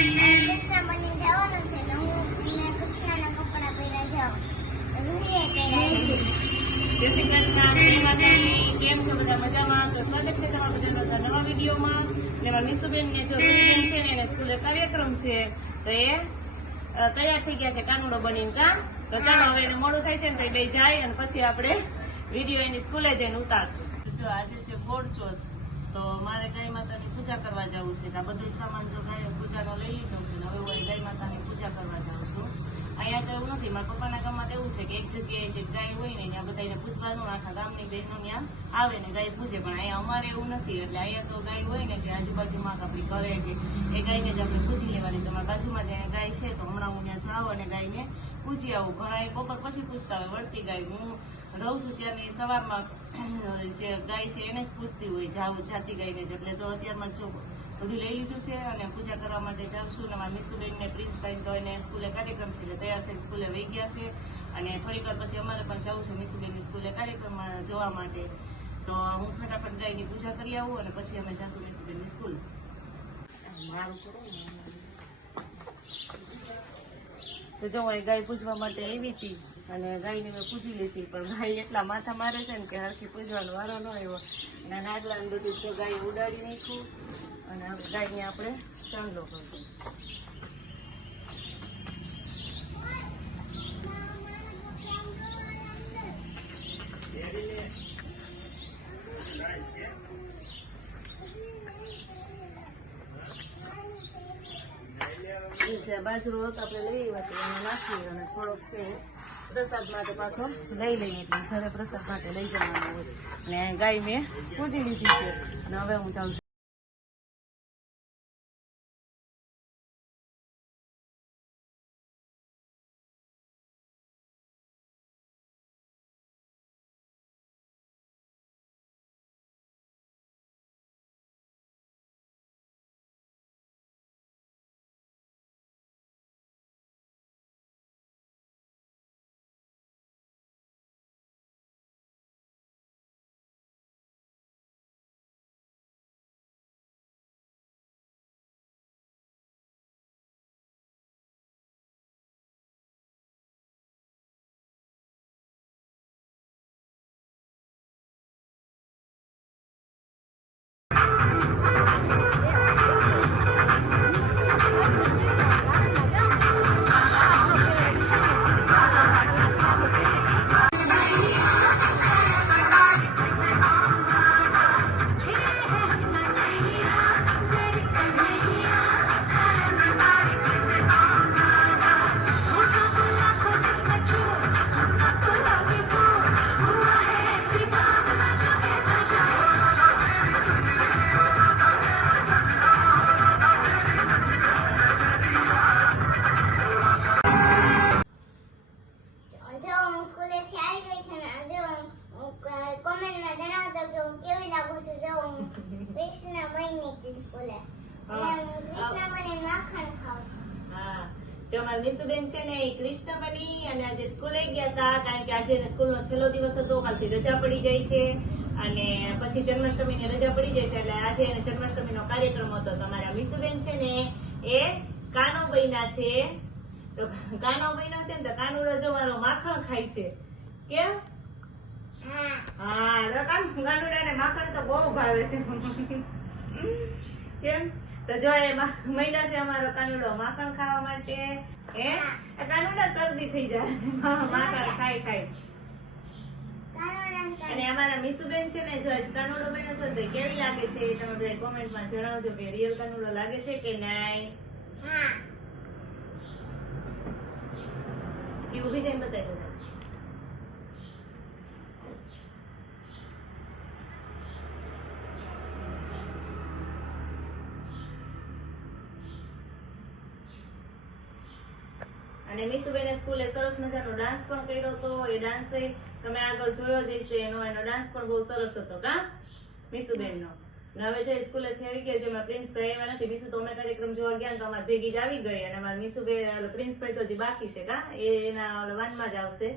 કૃષ્ણ બની જવાનું છે તો હું કૃષ્ણના કપડા પહેરા જાઉં. જય શ્રી કૃષ્ણ, જય માતાજી. કેમ છો બધા? મજામાં? તો સ્વાગત છે તમારા બધાનો નવા વિડીયોમાં. એમાં મીસુબેન ને જો રૂહીબેન છે ને એને સ્કૂલે કાર્યક્રમ છે તો એ તૈયાર થઈ ગયા છે કાનુડો બનીને. કામ તો ચાલો હવે એને મોડું થાય છે ને તો એ બે જાય અને પછી આપણે વિડીયો એની સ્કૂલે જઈને ઉતારશું. જો આજે છે બોરચોથ તો મારે ગાય માતાની પૂજા કરવા જવું છે. આ બધું સામાન જો ગાય પૂજાનો લઈ લીધો છે ને હવે હું ગાય માતાની પૂજા કરવા જાઉં છું. અહીંયા તો એવું નથી, મારા પપ્પાના ગામમાં તો એવું છે કે એક જગ્યાએ જે ગાય હોય ને ત્યાં બધાને પૂજવાનું, આખા ગામની બહેનો ત્યાં આવે ને ગાય પૂજે. પણ અહીંયા અમારે એવું નથી, એટલે અહીંયા તો ગાય હોય ને જે આજુબાજુમાં આપણી ઘરે કે એ ગાયને જ આપણે પૂજી લેવાની. તમારા બાજુમાં જ્યાં ગાય છે તો હમણાં હું ત્યાં જાઉં અને ગાયને પૂજી આવું. ઘણા એ બપોર પછી પૂજતા હોય વળતી ગાય. હું રહું છું ત્યાંની સવારમાં જે ગાય છે એને જ પૂજતી હોય જાતી ગાયને જ. એટલે જો અત્યારમાં જો બધું લઈ લીધું છે અને પૂજા કરવા માટે જાઉં છું. અને મારા મીસુબેન ને પ્રિન્સભાઈ તો એને સ્કૂલે કાર્યક્રમ છે એટલે તૈયાર થઈ સ્કૂલે વહી ગયા છે. અને થોડીક વાર પછી અમારે પણ જવું છે મીસુબેનની સ્કૂલે કાર્યક્રમમાં જોવા માટે. તો હું ફટાફટ ગાયની પૂજા કરી આવું અને પછી અમે જઈશું મીસુબેનની સ્કૂલ. તો જો હું ગાય પૂજવા માટે આવી હતી અને ગાયને મેં પૂજી લીધી, પણ ગાય એટલા માથા મારે છે ને કે હરખી પૂજવાનો વારો ન આવ્યો. અને નાગલા બધું જો ગાય ઉડાડી નાખ્યું અને ગાયને આપણે ચાંદલો કરશું. બાજરો હતો આપણે લઈ આવ્યા તો એમાં નાખીએ અને થોડોક છે પ્રસાદ માટે પાછો લઈ લઈએ. એટલે ઘરે પ્રસાદ માટે લઈ જવાનું હોય. અને ગાય મેં પૂજી લીધી છે અને હવે હું જાઉં છું. કૃષ્ણ બની સ્કૂલે કૃષ્ણ મને માખણ ખાવ. હા, જો મારા મીસુબેન છે ને એ કૃષ્ણ બની અને આજે સ્કૂલે ગયા હતા. કારણ કે આજે સ્કૂલનો છેલ્લો દિવસ હતો, કાલથી રજા પડી જાય છે અને પછી જન્માષ્ટમીની રજા પડી જાય છે. એટલે આજે એને જન્માષ્ટમીનો કાર્યક્રમ હતો. તમારા મીસુબેન છે ને એ કાનો બન્યા છે. તો કાનો બન્યો છે ને તો કાનુડો જો મારો માખણ ખાય છે. કેમ? હા, કાનુડાને માખણ તો બહુ ભાવે છે. કેમ? તો જો એ મહિના છે અમારો કાનુડો માખણ ખાવા માટે. કાનુડા શરદી થઈ જાય માખણ ખાઈ ખાઈ. અને અમારા મીસુબેન છે ને જો કાનુડો બન્યો છે તો કેવી લાગે છે તમે બધા કોમેન્ટમાં જણાવજો કે રિયલ કાનુડો લાગે છે કે નહીં. એ ઉભી જઈને બતાવી દો. અને મીસુબેને સ્કૂલે સરસ મજાનો ડાન્સ પણ કર્યો હતો. એ ડાન્સ તમે આગળ જોયો જ હશે. એનો ડાન્સ પણ બહુ સરસ હતો કા મીસુબેનનો. હવે જે સ્કૂલે થી આવી ગયા જેમાં પ્રિન્સભાઈ આવ્યા નથી. મીસુ તો અમે કાર્યક્રમ જોવા ગયા તો અમારે ભેગી જ આવી ગઈ અને અમારા મીસુબેન પ્રિન્સભાઈ તો હજી બાકી છે કા એના વાનમાં જ આવશે.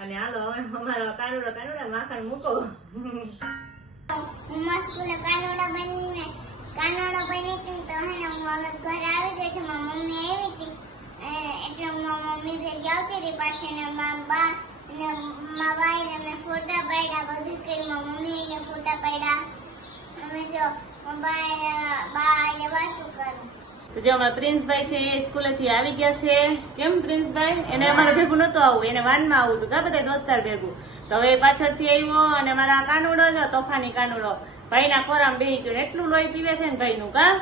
અને હાલો હવે અમારા કાનુડા માખણ મૂકો. સ્કૂલે કાનુડા બની તો હે ને હું હવે ઘરે આવી ગઈ છું. પછી આવતી રહી પાછી ને મારા બા અને મારા ભાઈને મેં ફોટા પાડ્યા બધું કર્યું મારા મમ્મીને ફોટા પાડ્યા અમે જો મારા બા એને વાતું કર્યું. તો જો અમારા પ્રિન્સભાઈ છે એ સ્કૂલેથી આવી ગયા છે. કેમ પ્રિન્સભાઈ? એને અમારે ભેગું નતું આવવું, એને વાનમાં આવવું હતું કા બધા દોસ્તાર ભેગું. તો હવે પાછળથી આવ્યો અને મારા કાનુડો જો તોફાની કાનુડો ભાઈના ખોરામાં બેહી ગયો. એટલું લોહી પીવે છે ને ભાઈનું કા.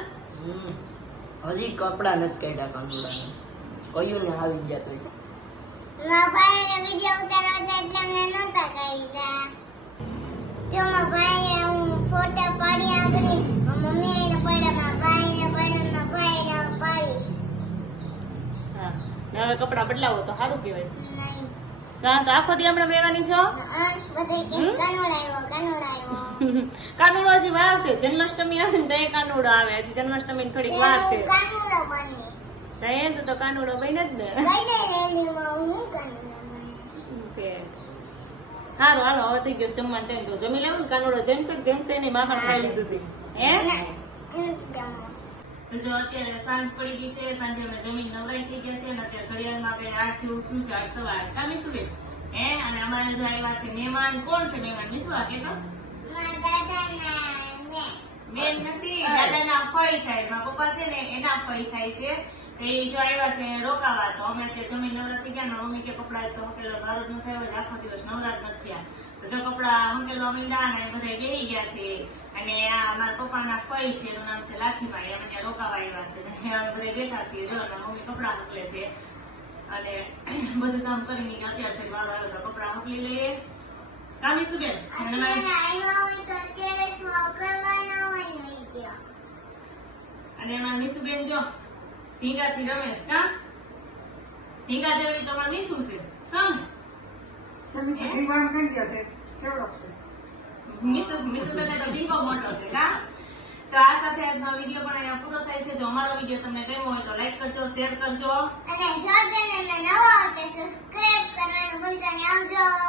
હજી કપડા નથી કાઢ્યા કાનુડાને. કયું ને આવી ગયા તો મારા ભાઈને વિડીયો ઉતારવા હતા એટલે અમને નહોતા કાઢ્યા. જો મારા ભાઈને હું ફોટા પાડી આગળ મારા મમ્મી એને પાડ્યા મારા ભાઈને પાડ્યા મારા ભાઈને પાડીશ હા ને હવે કપડા બદલાવો તો સારું કહેવાય. નહીં. કારણ કે આખો દી હમણાં રહેવાની છો. બધે કેમ કાનુડાયો કાનુડો હજી વાર છે. જન્માષ્ટમી આવે ને તો એ કાનુડો આવે. હજી જન્માષ્ટમી થોડીક વાર છે. કાનુડો બની તો એ તો કાનુડો બને જ ને. કઈ દે રેલીમાં હું કાનુડો બની તે સારું હાલો હવે થઈ ગયો જમવાનું ટાઈમ. તો જમી લેવું ને કાનુડો જેમશે એની માખણ ખાઈ લીધું હતી હે. તો જો અત્યારે સાંજ પડી ગઈ છે. સાંજે અમે જમીન નવરાઈ થઈ ગયા છે અને અત્યારે ઘડિયાળમાં આપણે 8 જેવું થયું છે. 8 સવા 8 કામી સુબે હે. અને અમારે જો આવ્યા છે મહેમાન. કોણ છે મહેમાન? મિસુ આ કે તો મારા દાદાના ને બેન નથી, દાદાના ફઈ થાય. મારા પપ્પા છે ને એના ફઈ થાય છે. તો એ જો આવ્યા છે રોકાવા. તો અમે અત્યારે જમીન નવરા થઈ ગયા. મારા મમ્મી કે કપડા તો હકેલો બાર જ ન થયો હોય, આખો દિવસ નવરા જ નથી થયા. તો જો કપડા હકેલવા માંડ્યા અને બધા બેહી ગયા છે. અને આ મારા પપ્પાના ફઈ છે, એનું નામ છે લાઠીભાઈ. અમે ત્યાં રોકાવા આવ્યા છે. અમે બધા બેઠા છીએ. જો મારા મમ્મી કપડા હકલે છે અને બધું કામ કરીને અત્યારે છે બહાર આવ્યો તો કપડા હકલી લઈએ. કામી શું બેન? અત્યારે આવ્યા હોય તો અત્યારે શું કરવાના હોય ને વિડીયો અને એમાં મીસુબેન જો ઢીંગાથી રમેશ કા ઢીંગા જેવી તમારે મીસુ છે. સમ મીસુબેન તો ઢીંગો મોટો છે કા. તો આ સાથે આજનો વિડીયો પણ અહીંયા પૂરો થાય છે. જો અમારો વિડીયો તમને ગમ્યો હોય તો લાઈક કરજો, શેર કરજો. અને જો ચેનલમાં નવા હોય તો સબસ્ક્રાઇબ કરવાનું ભૂલતા નહીં. આવજો.